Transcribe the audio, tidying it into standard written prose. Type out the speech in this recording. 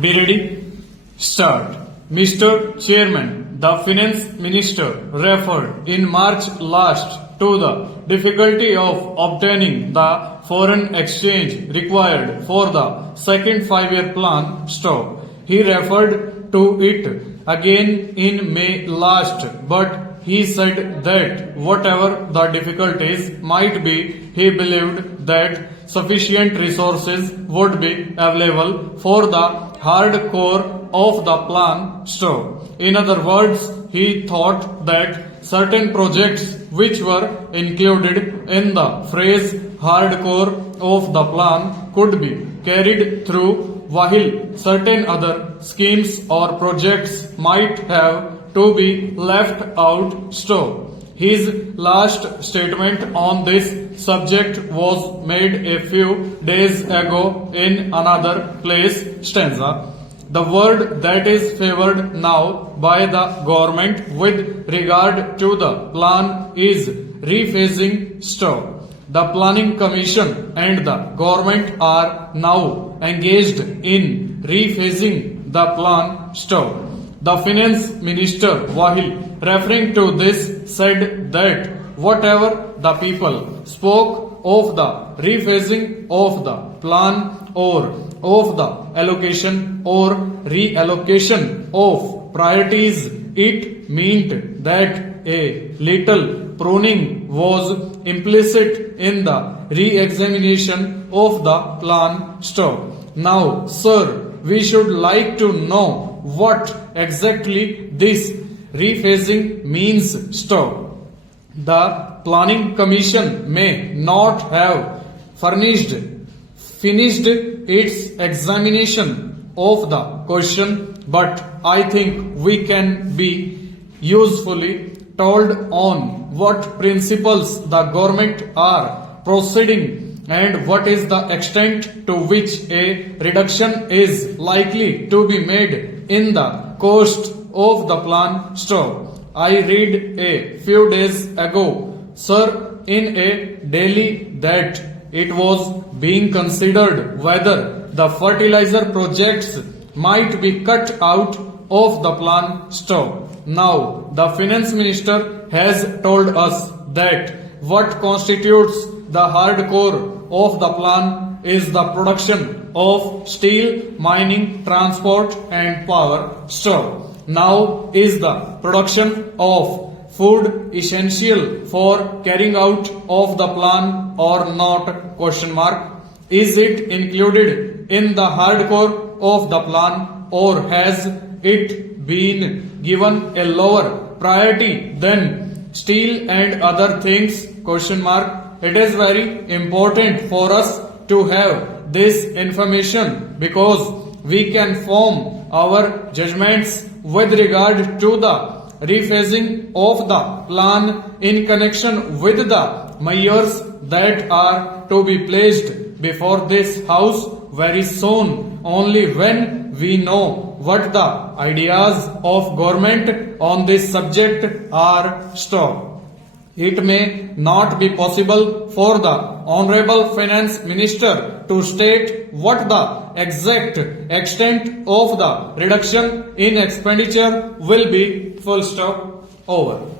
Be ready? Start. Mr. Chairman, the Finance Minister referred in March last to the difficulty of obtaining the foreign exchange required for the second five-year plan stock. He referred to it again in May last, but he said that whatever the difficulties might be, he believed that sufficient resources would be available for the hard core of the plan stock. In other words, he thought that certain projects which were included in the phrase hard core of the plan could be carried through, while certain other schemes or projects might have to be left out stock. His last statement on this subject was made a few days ago in another place stanza. The word that is favored now by the government with regard to the plan is rephasing stock. The Planning Commission and the government are now engaged in rephasing the plan stock. The Finance Minister, while referring to this, said that whatever the people spoke of the rephasing of the plan or of the allocation or reallocation of priorities, it meant that a little pruning was implicit in the re-examination of the plan stock. Now, sir, we should like to know what exactly this rephasing means stock. The Planning Commission may not have finished its examination of the question, but I think we can be usefully told on what principles the government are proceeding and what is the extent to which a reduction is likely to be made in the cost of the plan stock. I read a few days ago, sir, in a daily that it was being considered whether the fertilizer projects might be cut out of the plan stock. Now, the Finance Minister has told us that what constitutes the hard core of the plan is the production of steel, mining, transport and power stock. Now, is the production of food essential for carrying out of the plan or not? Question mark. Is it included in the hard core of the plan or has it been given a lower priority than steel and other things? Question mark. It is very important for us to have this information because we can form our judgments with regard to the rephasing of the plan in connection with the measures that are to be placed before this House very soon, only when we know what the ideas of government on this subject are stock. It may not be possible for the Honorable Finance Minister to state what the exact extent of the reduction in expenditure will be. Full stop. Over.